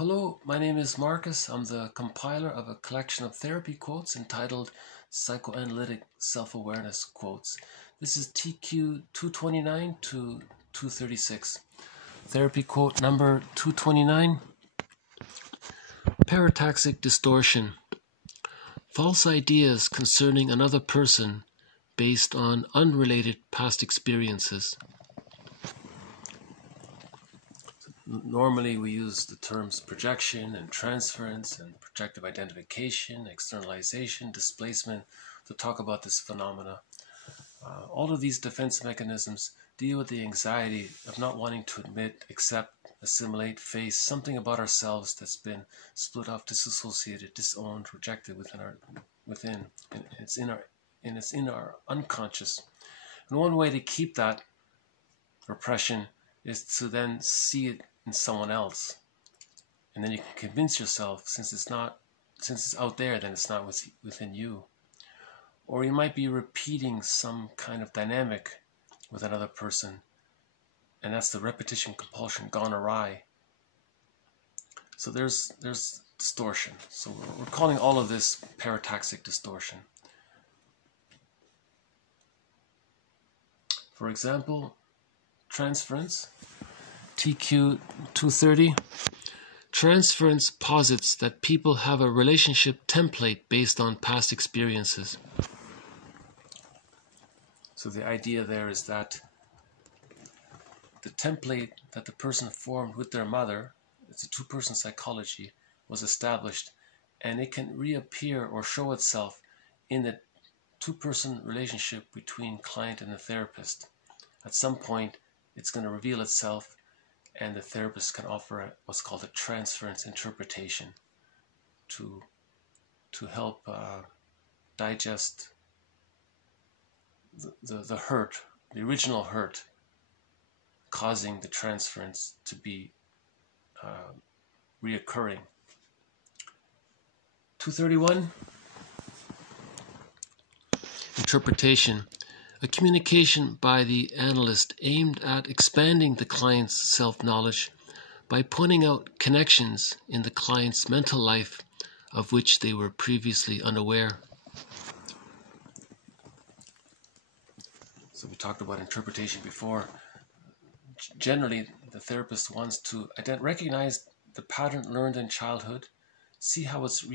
Hello, my name is Marcus. I'm the compiler of a collection of therapy quotes entitled Psychoanalytic Self-Awareness Quotes. This is TQ 229 to 236. Therapy quote number 229. Parataxic Distortion. False ideas concerning another person based on unrelated past experiences. Normally we use the terms projection and transference and projective identification, externalization, displacement to talk about this phenomena. All of these defense mechanisms deal with the anxiety of not wanting to admit, accept, assimilate, face something about ourselves that's been split off, disassociated, disowned, rejected within. And it's in our unconscious. And one way to keep that repression is to then see it in someone else, and then you can convince yourself since it's out there, then it's not within you. Or you might be repeating some kind of dynamic with another person, and that's the repetition compulsion gone awry. So there's distortion. So we're calling all of this parataxic distortion. For example, transference. TQ 230. Transference posits that people have a relationship template based on past experiences. So the idea there is that the template that the person formed with their mother, it's a two-person psychology, was established, and it can reappear or show itself in the two-person relationship between client and the therapist. At some point, it's going to reveal itself, and the therapist can offer what's called a transference interpretation to help digest the hurt, the original hurt, causing the transference to be reoccurring. 231. Interpretation. A communication by the analyst aimed at expanding the client's self-knowledge by pointing out connections in the client's mental life of which they were previously unaware. So we talked about interpretation before. Generally, the therapist wants to recognize the pattern learned in childhood, see how it's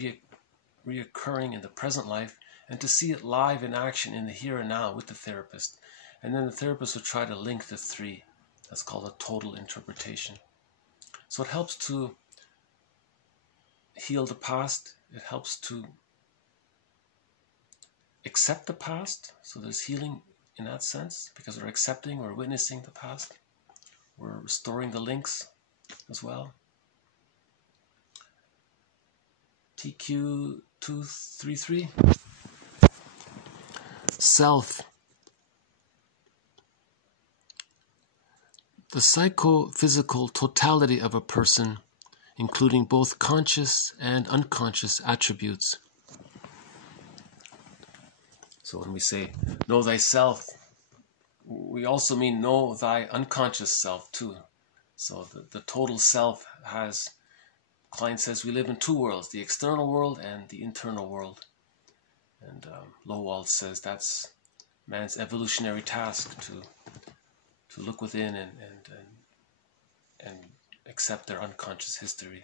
reoccurring in the present life, and to see it live in action in the here and now with the therapist. And then the therapist will try to link the three. That's called a total interpretation. So it helps to heal the past. It helps to accept the past. So there's healing in that sense, because we're accepting, we're witnessing the past. We're restoring the links as well. TQ 233. Self. The psychophysical totality of a person, including both conscious and unconscious attributes. So when we say know thyself, we also mean know thy unconscious self too. So the total self has, client says we live in two worlds, the external world and the internal world. And Lowald says that's man's evolutionary task to look within and accept their unconscious history.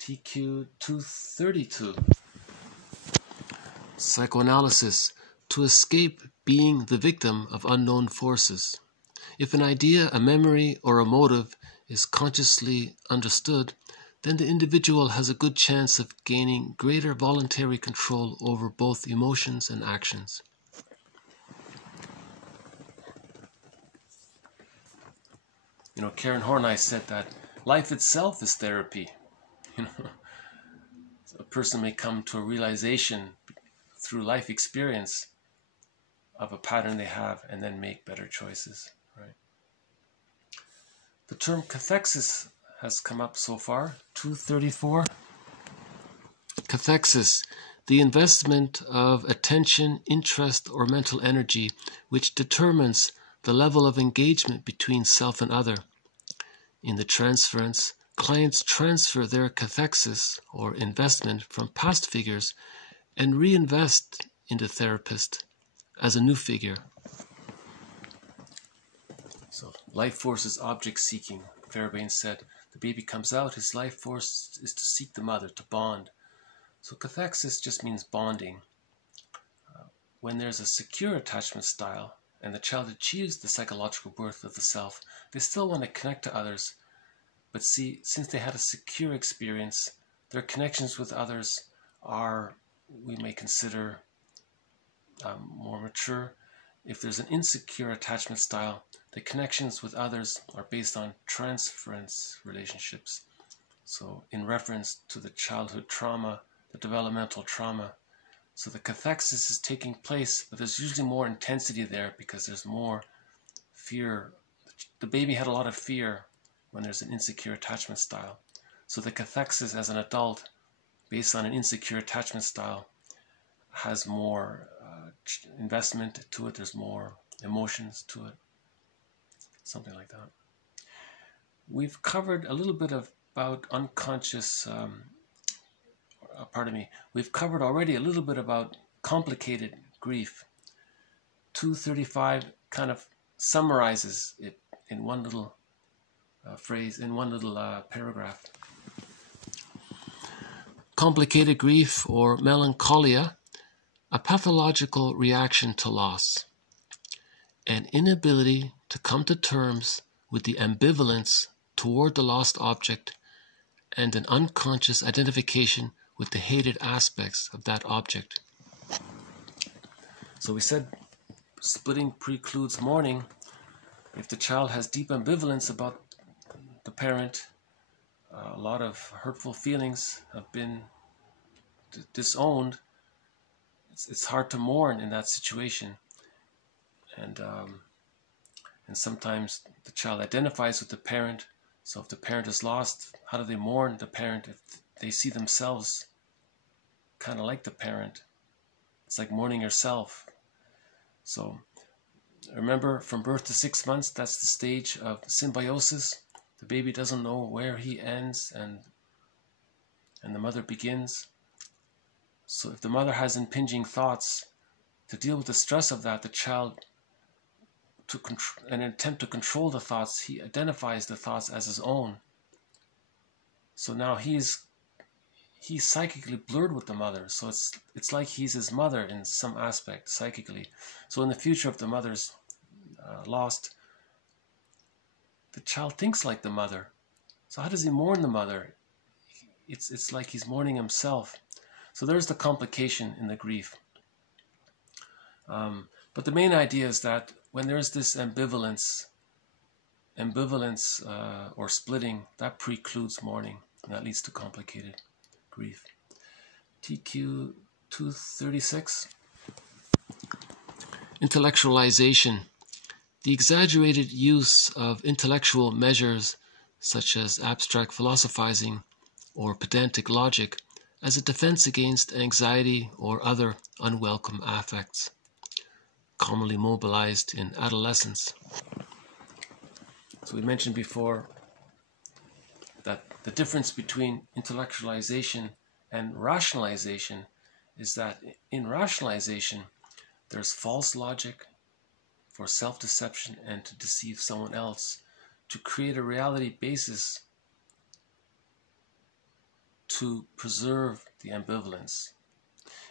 TQ 232. Psychoanalysis. To escape being the victim of unknown forces. If an idea, a memory, or a motive is consciously understood, then the individual has a good chance of gaining greater voluntary control over both emotions and actions. You know, Karen Horney said that life itself is therapy. You know, a person may come to a realization through life experience of a pattern they have and then make better choices. Right? The term Cathexis has come up so far. 234. Cathexis, the investment of attention, interest, or mental energy which determines the level of engagement between self and other. In the transference, clients transfer their cathexis, or investment, from past figures and reinvest in the therapist as a new figure. So life force is object seeking. Fairbairn said, the baby comes out, his life force is to seek the mother, to bond. So cathexis just means bonding. When there's a secure attachment style and the child achieves the psychological birth of the self, they still want to connect to others. But see, since they had a secure experience, their connections with others are, we may consider, more mature. If there's an insecure attachment style, the connections with others are based on transference relationships. So in reference to the childhood trauma, the developmental trauma. So the cathexis is taking place, but there's usually more intensity there because there's more fear. The baby had a lot of fear when there's an insecure attachment style. So the cathexis as an adult, based on an insecure attachment style, has more investment to it, there's more emotions to it, something like that. We've covered a little bit about unconscious, we've covered already a little bit about complicated grief. 235 kind of summarizes it in one little phrase, in one little paragraph. Complicated grief, or melancholia, a pathological reaction to loss, an inability to come to terms with the ambivalence toward the lost object, and an unconscious identification with the hated aspects of that object. So we said splitting precludes mourning. If the child has deep ambivalence about the parent, a lot of hurtful feelings have been disowned, it's hard to mourn in that situation. And sometimes the child identifies with the parent. So if the parent is lost, how do they mourn the parent if they see themselves kind of like the parent? It's like mourning yourself. So remember, from birth to 6 months, that's the stage of symbiosis. The baby doesn't know where he ends and the mother begins. So if the mother has impinging thoughts, to deal with the stress of that, the child, in an attempt to control the thoughts, he identifies the thoughts as his own. So now he's psychically blurred with the mother. So it's like he's his mother in some aspect, psychically. So in the future, if the mother's lost, the child thinks like the mother. So how does he mourn the mother? It's like he's mourning himself. So there's the complication in the grief. But the main idea is that when there's this ambivalence or splitting, that precludes mourning, and that leads to complicated grief. TQ 236. Intellectualization. The exaggerated use of intellectual measures such as abstract philosophizing or pedantic logic as a defense against anxiety or other unwelcome affects, commonly mobilized in adolescence. So we mentioned before that the difference between intellectualization and rationalization is that in rationalization there's false logic for self-deception and to deceive someone else, to create a reality basis to preserve the ambivalence.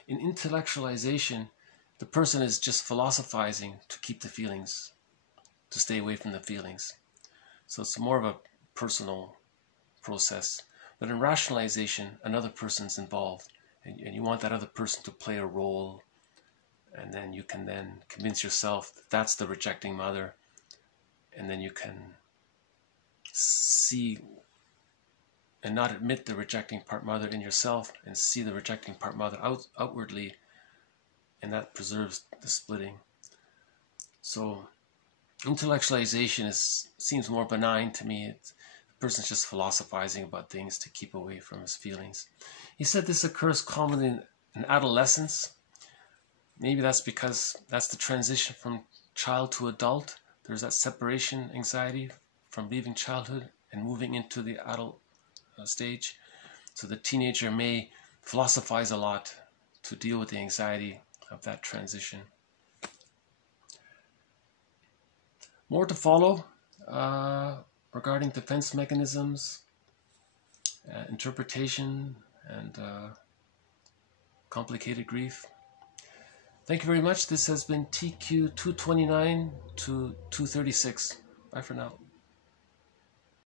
In intellectualization, the person is just philosophizing to keep the feelings, to stay away from the feelings. So it's more of a personal process. But in rationalization, another person's involved, and you want that other person to play a role, and then you can then convince yourself that that's the rejecting mother, and then you can see and not admit the rejecting part mother in yourself and see the rejecting part mother outwardly, and that preserves the splitting. So intellectualization seems more benign to me. The person's just philosophizing about things to keep away from his feelings. He said this occurs commonly in adolescence. Maybe that's because that's the transition from child to adult. There's that separation anxiety from leaving childhood and moving into the adult stage. So the teenager may philosophize a lot to deal with the anxiety of that transition. More to follow regarding defense mechanisms, interpretation, and complicated grief. Thank you very much. This has been TQ 229 to 236. Bye for now.